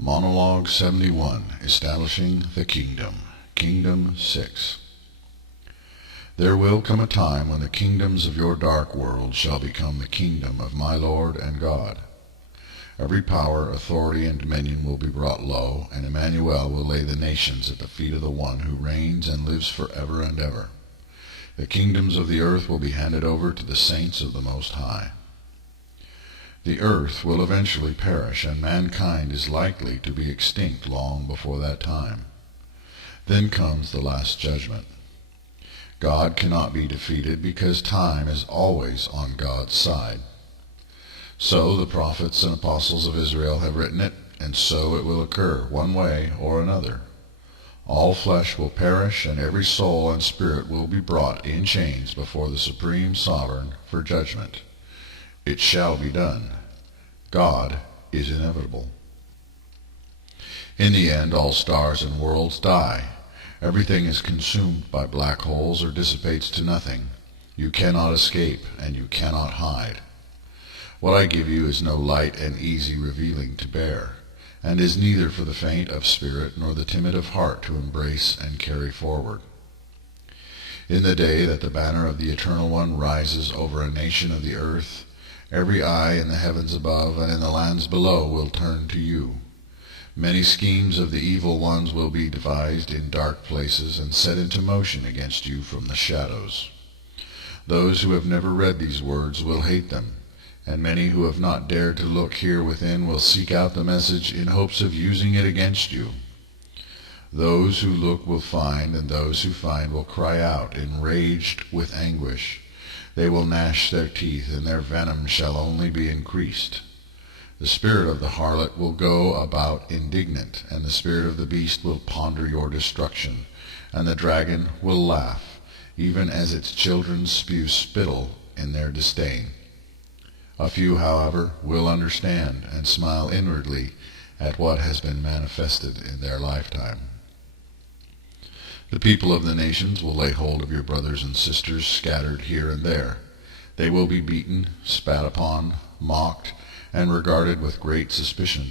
Monologue 71, Establishing the Kingdom, Kingdom 6. There will come a time when the kingdoms of your dark world shall become the kingdom of my Lord and God. Every power, authority, and dominion will be brought low, and Emmanuel will lay the nations at the feet of the one who reigns and lives forever and ever. The kingdoms of the earth will be handed over to the saints of the Most High. The earth will eventually perish, and mankind is likely to be extinct long before that time. Then comes the last judgment. God cannot be defeated because time is always on God's side. So the prophets and apostles of Israel have written it, and so it will occur, one way or another. All flesh will perish, and every soul and spirit will be brought in chains before the Supreme Sovereign for judgment. It shall be done. God is inevitable. In the end, all stars and worlds die. Everything is consumed by black holes or dissipates to nothing. You cannot escape, and you cannot hide. What I give you is no light and easy revealing to bear, and is neither for the faint of spirit nor the timid of heart to embrace and carry forward. In the day that the banner of the Eternal One rises over a nation of the earth, every eye in the heavens above and in the lands below will turn to you. Many schemes of the evil ones will be devised in dark places and set into motion against you from the shadows. Those who have never read these words will hate them, and many who have not dared to look here within will seek out the message in hopes of using it against you. Those who look will find, and those who find will cry out, enraged with anguish. They will gnash their teeth, and their venom shall only be increased. The spirit of the harlot will go about indignant, and the spirit of the beast will ponder your destruction, and the dragon will laugh, even as its children spew spittle in their disdain. A few, however, will understand and smile inwardly at what has been manifested in their lifetime. The people of the nations will lay hold of your brothers and sisters scattered here and there. They will be beaten, spat upon, mocked, and regarded with great suspicion.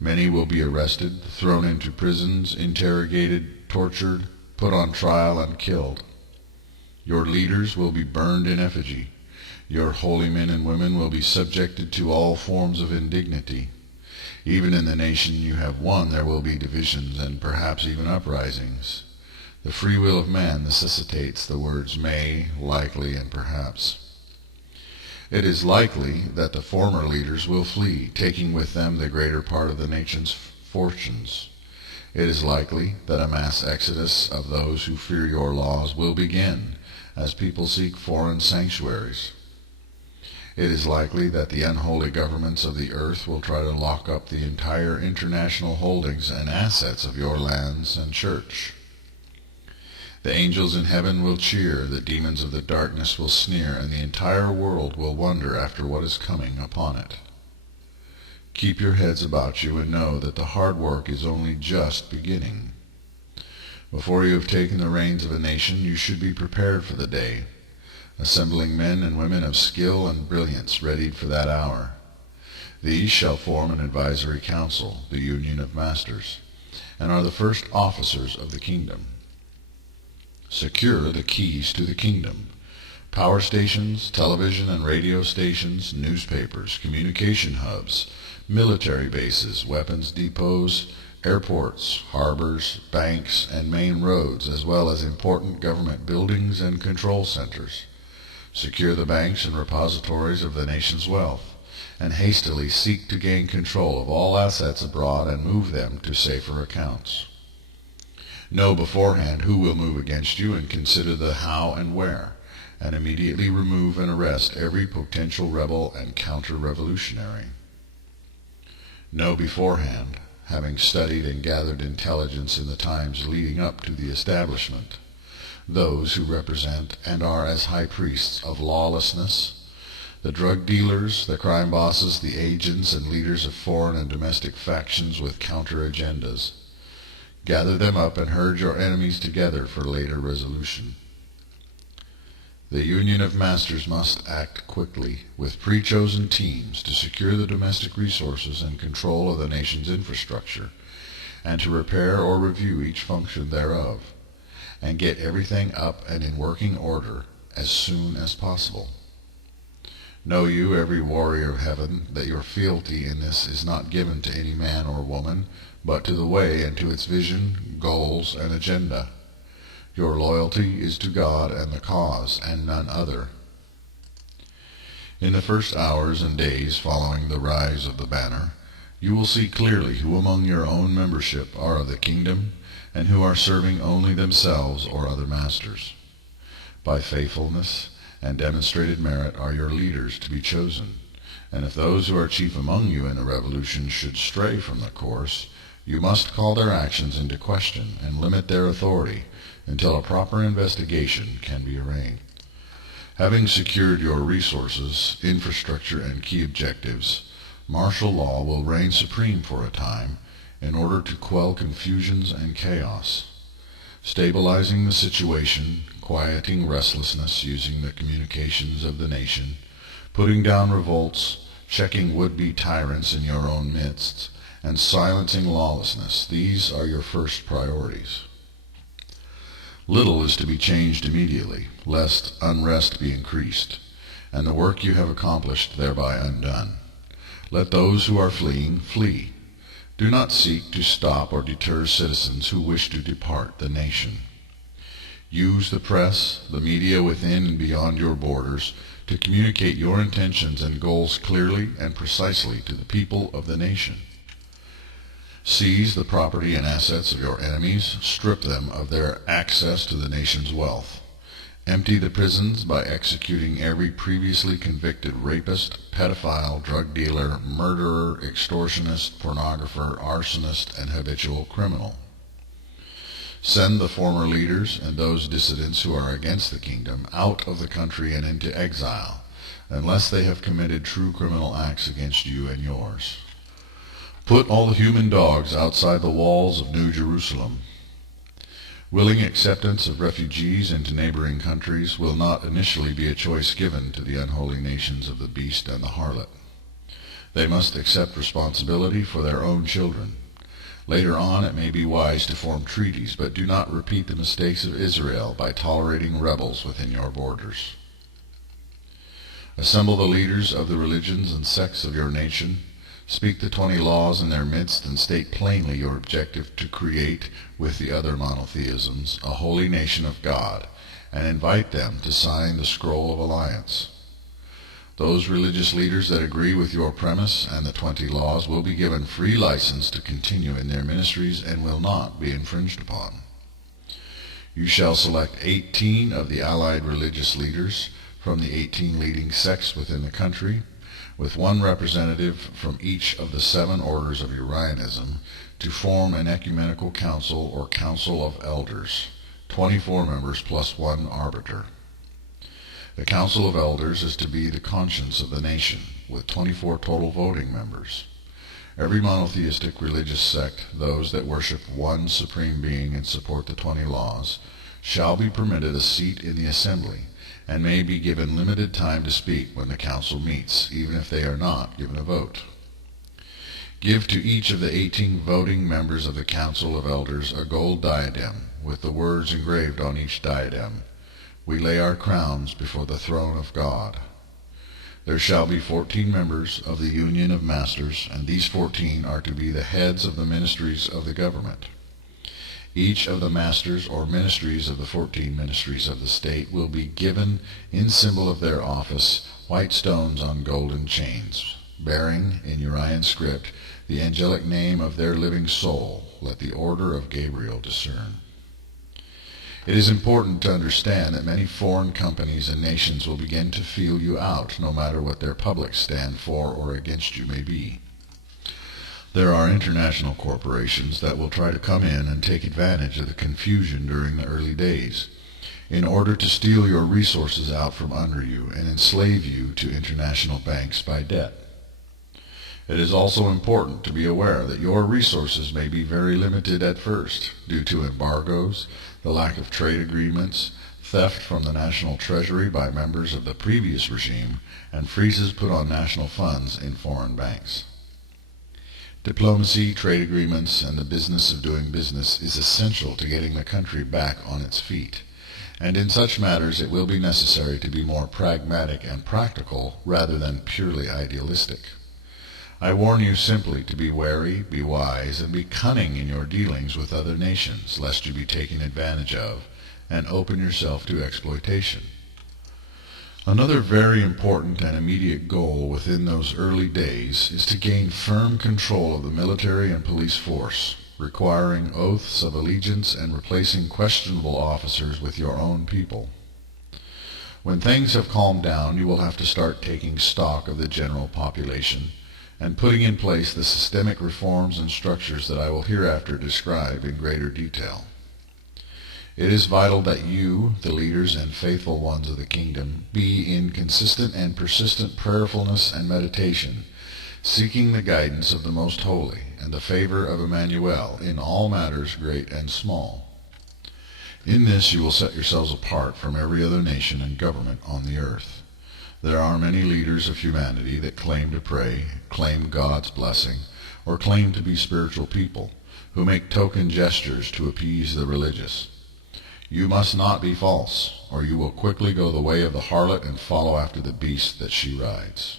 Many will be arrested, thrown into prisons, interrogated, tortured, put on trial, and killed. Your leaders will be burned in effigy. Your holy men and women will be subjected to all forms of indignity. Even in the nation you have won there will be divisions and perhaps even uprisings. The free will of man necessitates the words may, likely, and perhaps. It is likely that the former leaders will flee, taking with them the greater part of the nation's fortunes. It is likely that a mass exodus of those who fear your laws will begin, as people seek foreign sanctuaries. It is likely that the unholy governments of the earth will try to lock up the entire international holdings and assets of your lands and church. The angels in heaven will cheer, the demons of the darkness will sneer, and the entire world will wonder after what is coming upon it. Keep your heads about you and know that the hard work is only just beginning. Before you have taken the reins of a nation, you should be prepared for the day, assembling men and women of skill and brilliance readied for that hour. These shall form an advisory council, the union of masters, and are the first officers of the kingdom. Secure the keys to the kingdom. Power stations, television and radio stations, newspapers, communication hubs, military bases, weapons depots, airports, harbors, banks, and main roads, as well as important government buildings and control centers. Secure the banks and repositories of the nation's wealth, and hastily seek to gain control of all assets abroad and move them to safer accounts. Know beforehand who will move against you, and consider the how and where, and immediately remove and arrest every potential rebel and counter-revolutionary. Know beforehand, having studied and gathered intelligence in the times leading up to the establishment, those who represent and are as high priests of lawlessness, the drug dealers, the crime bosses, the agents and leaders of foreign and domestic factions with counter-agendas. Gather them up and herd your enemies together for later resolution. The Union of Masters must act quickly, with pre-chosen teams, to secure the domestic resources and control of the nation's infrastructure, and to repair or review each function thereof, and get everything up and in working order as soon as possible. Know you, every warrior of heaven, that your fealty in this is not given to any man or woman, but to the way and to its vision, goals, and agenda. Your loyalty is to God and the cause, and none other. In the first hours and days following the rise of the banner, you will see clearly who among your own membership are of the kingdom, and who are serving only themselves or other masters. By faithfulness and demonstrated merit are your leaders to be chosen, and if those who are chief among you in the revolution should stray from the course, you must call their actions into question and limit their authority until a proper investigation can be arranged. Having secured your resources, infrastructure, and key objectives, martial law will reign supreme for a time in order to quell confusions and chaos, stabilizing the situation, quieting restlessness using the communications of the nation, putting down revolts, checking would-be tyrants in your own midst, and silencing lawlessness. These are your first priorities. Little is to be changed immediately, lest unrest be increased, and the work you have accomplished thereby undone. Let those who are fleeing flee. Do not seek to stop or deter citizens who wish to depart the nation. Use the press, the media within and beyond your borders, to communicate your intentions and goals clearly and precisely to the people of the nation. Seize the property and assets of your enemies, strip them of their access to the nation's wealth. Empty the prisons by executing every previously convicted rapist, pedophile, drug dealer, murderer, extortionist, pornographer, arsonist, and habitual criminal. Send the former leaders and those dissidents who are against the kingdom out of the country and into exile, unless they have committed true criminal acts against you and yours. Put all the human dogs outside the walls of New Jerusalem. Willing acceptance of refugees into neighboring countries will not initially be a choice given to the unholy nations of the beast and the harlot. They must accept responsibility for their own children. Later on it may be wise to form treaties, but do not repeat the mistakes of Israel by tolerating rebels within your borders. Assemble the leaders of the religions and sects of your nation. Speak the 20 laws in their midst and state plainly your objective to create, with the other monotheisms, a holy nation of God, and invite them to sign the scroll of alliance. Those religious leaders that agree with your premise and the 20 laws will be given free license to continue in their ministries and will not be infringed upon. You shall select 18 of the allied religious leaders from the 18 leading sects within the country, with one representative from each of the 7 orders of Urionism, to form an ecumenical council or council of elders, 24 members plus 1 arbiter. The council of elders is to be the conscience of the nation, with 24 total voting members. Every monotheistic religious sect, those that worship one supreme being and support the 20 laws, shall be permitted a seat in the assembly, and may be given limited time to speak when the council meets, even if they are not given a vote. Give to each of the 18 voting members of the council of elders a gold diadem, with the words engraved on each diadem, "We lay our crowns before the throne of God." There shall be 14 members of the Union of Masters, and these 14 are to be the heads of the ministries of the government. Each of the masters or ministries of the 14 ministries of the state will be given, in symbol of their office, white stones on golden chains, bearing, in Urian script, the angelic name of their living soul. Let the order of Gabriel discern. It is important to understand that many foreign companies and nations will begin to feel you out, no matter what their public stand for or against you may be. There are international corporations that will try to come in and take advantage of the confusion during the early days, in order to steal your resources out from under you and enslave you to international banks by debt. It is also important to be aware that your resources may be very limited at first due to embargoes, the lack of trade agreements, theft from the national treasury by members of the previous regime, and freezes put on national funds in foreign banks. Diplomacy, trade agreements, and the business of doing business is essential to getting the country back on its feet, and in such matters it will be necessary to be more pragmatic and practical rather than purely idealistic. I warn you simply to be wary, be wise, and be cunning in your dealings with other nations, lest you be taken advantage of, and open yourself to exploitation. Another very important and immediate goal within those early days is to gain firm control of the military and police force, requiring oaths of allegiance and replacing questionable officers with your own people. When things have calmed down, you will have to start taking stock of the general population and putting in place the systemic reforms and structures that I will hereafter describe in greater detail. It is vital that you, the leaders and faithful ones of the kingdom, be in consistent and persistent prayerfulness and meditation, seeking the guidance of the Most Holy and the favor of Emmanuel in all matters great and small. In this you will set yourselves apart from every other nation and government on the earth. There are many leaders of humanity that claim to pray, claim God's blessing, or claim to be spiritual people, who make token gestures to appease the religious. You must not be false, or you will quickly go the way of the harlot and follow after the beast that she rides.